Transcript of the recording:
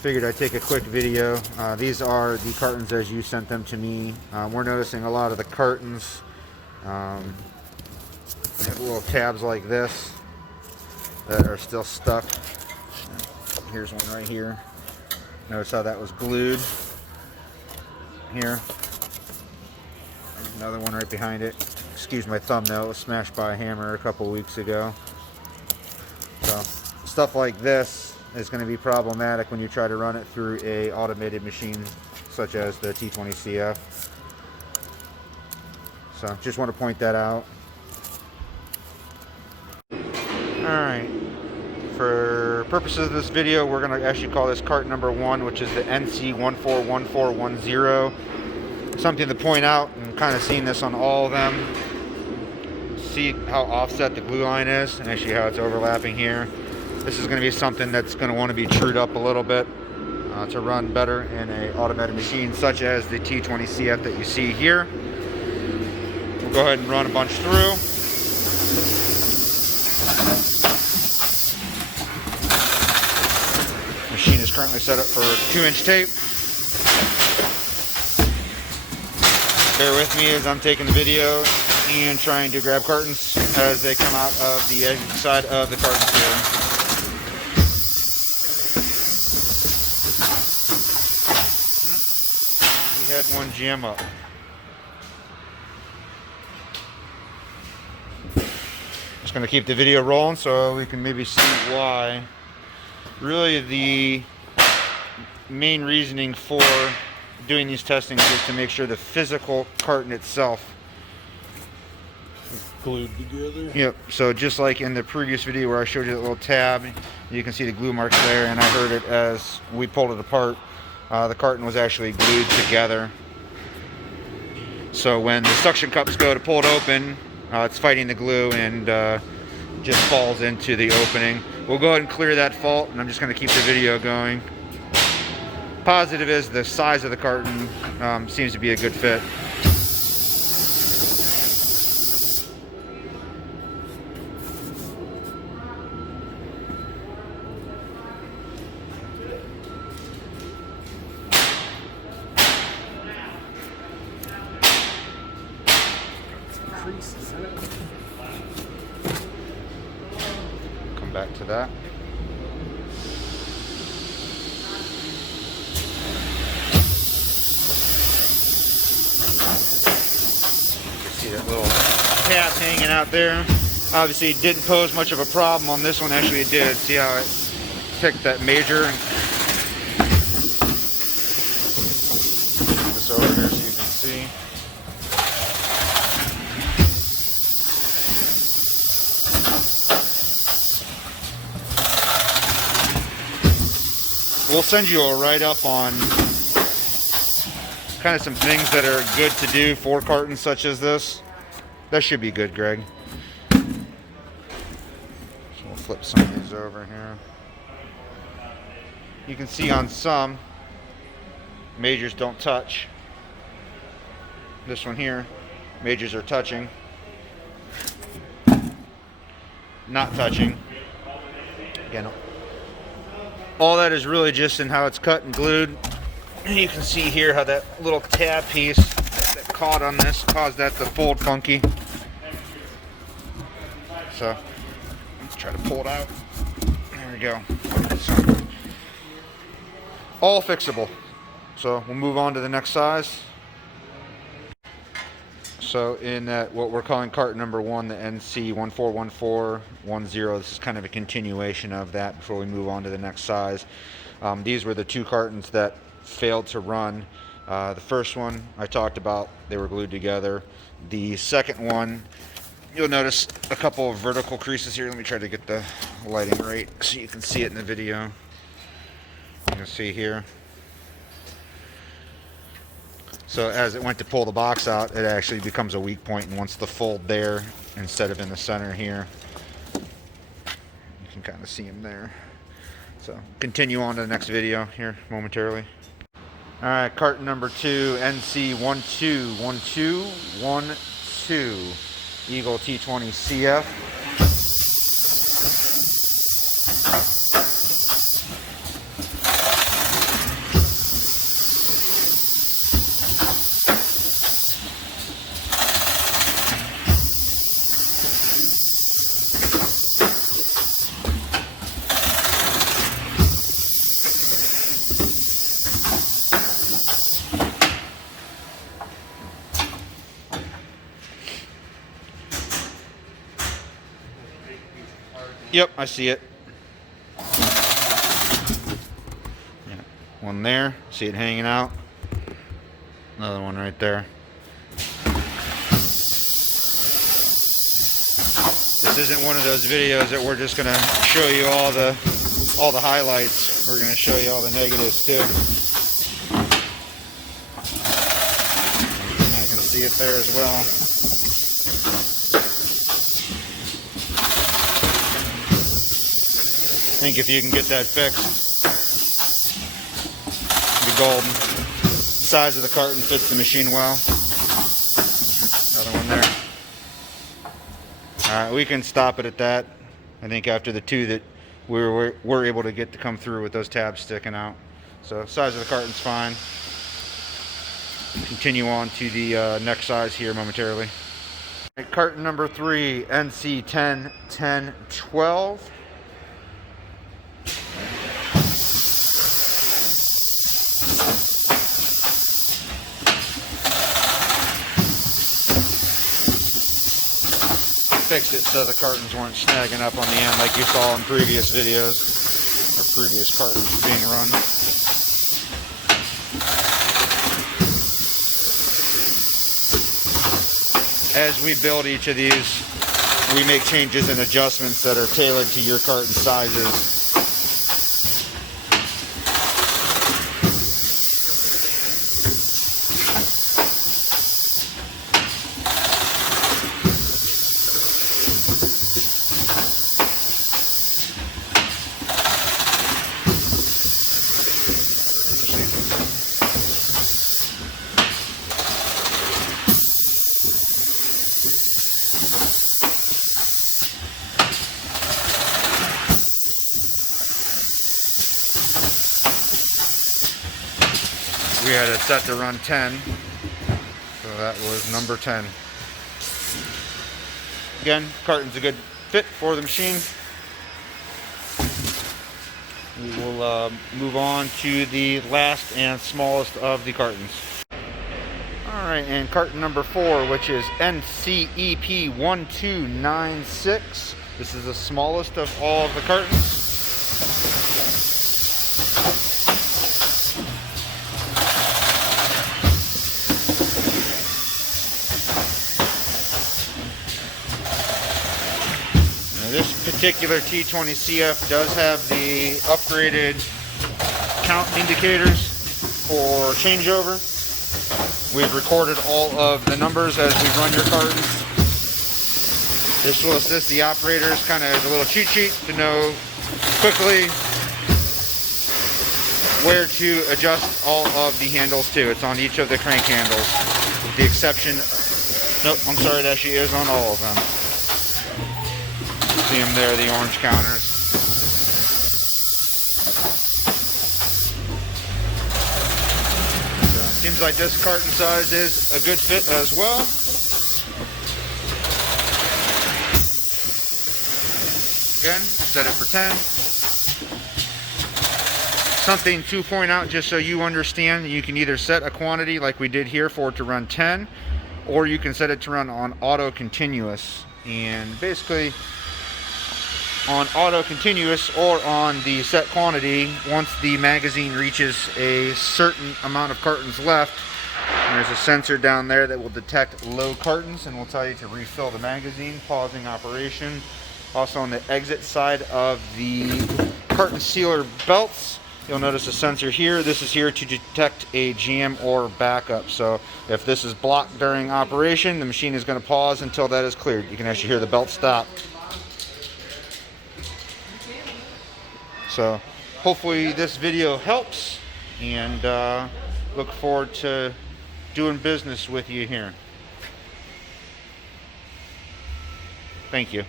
Figured I'd take a quick video. These are the cartons as you sent them to me. We're noticing a lot of the cartons have little tabs like this that are still stuck. Here's one right here. Notice how that was glued here. Another one right behind it. Excuse my thumbnail, it was smashed by a hammer a couple weeks ago. So stuff like this is going to be problematic when you try to run it through a automated machine such as the T20CF. So just want to point that out. Alright, for purposes of this video, we're going to actually call this cart number 1, which is the NC141410. Something to point out, and kind of seeing this on all of them. See how offset the glue line is, and actually how it's overlapping here. This is going to be something that's going to want to be trued up a little bit to run better in an automated machine such as the T20CF that you see here. We'll go ahead and run a bunch through. Machine is currently set up for 2-inch tape. Bear with me as I'm taking the video and trying to grab cartons as they come out of the edge side of the cartons here. We had one jam up. Just going to keep the video rolling so we can maybe see why. Really the main reasoning for doing these testings is to make sure the physical carton itself is glued together. Yep, so just like in the previous video where I showed you that little tab, you can see the glue marks there, and I heard it as we pulled it apart. The carton was actually glued together. So when the suction cups go to pull it open, it's fighting the glue and just falls into the opening. We'll go ahead and clear that fault, and I'm just going to keep the video going. Positive is the size of the carton seems to be a good fit. Come back to that. See that little tab hanging out there. Obviously it didn't pose much of a problem on this one. Actually it did. See how it picked that major and this over here so you can see. We'll send you a write-up on kind of some things that are good to do for cartons such as this. That should be good, Greg. So we'll flip some of these over here. You can see on some, majors don't touch. This one here, majors are touching. Not touching. Again, all that is really just in how it's cut and glued. You can see here how that little tab piece that caught on this caused that to fold funky. So let's try to pull it out. There we go. So, all fixable. So we'll move on to the next size. So in that what we're calling carton number 1, the NC141410, this is kind of a continuation of that before we move on to the next size. These were the 2 cartons that failed to run. The first one I talked about, they were glued together. The second one, you'll notice a couple of vertical creases here. Let me try to get the lighting right so you can see it in the video. You can see here. So as it went to pull the box out, it actually becomes a weak point and wants to fold there instead of in the center here. You can kind of see them there. So continue on to the next video here momentarily. Alright, carton number 2, NC121212, Eagle T20CF. Yep, I see it. Yeah, one there. See it hanging out. Another one right there. This isn't one of those videos that we're just gonna show you all the highlights. We're gonna show you all the negatives too. And I can see it there as well. I think if you can get that fixed, it'll be golden. The size of the carton fits the machine well. Another one there. Alright, we can stop it at that. I think after the two that we're able to get to come through with those tabs sticking out. So size of the carton's fine. Continue on to the next size here momentarily. Carton number 3, NC101012. Fixed it so the cartons weren't snagging up on the end like you saw in previous videos or previous cartons being run. As we build each of these, we make changes and adjustments that are tailored to your carton sizes. We had it set to run 10, so that was number 10. Again, carton's a good fit for the machine. We will move on to the last and smallest of the cartons. Alright, and carton number 4, which is NCEP1296. This is the smallest of all of the cartons. This particular T20CF does have the upgraded count indicators for changeover. We've recorded all of the numbers as we run your cartons. This will assist the operators kind of as a little cheat sheet to know quickly where to adjust all of the handles to. It's on each of the crank handles, with the exception, nope, I'm sorry, it actually is on all of them. See them there, the orange counters. So, seems like this carton size is a good fit as well. Again, set it for 10. Something to point out just so you understand, you can either set a quantity like we did here for it to run 10, or you can set it to run on auto continuous. And basically, on auto continuous or on the set quantity, once the magazine reaches a certain amount of cartons left, there's a sensor down there that will detect low cartons and will tell you to refill the magazine, pausing operation. Also on the exit side of the carton sealer belts, you'll notice a sensor here. This is here to detect a jam or backup. So if this is blocked during operation, the machine is going to pause until that is cleared. You can actually hear the belt stop. So hopefully this video helps, and look forward to doing business with you here. Thank you.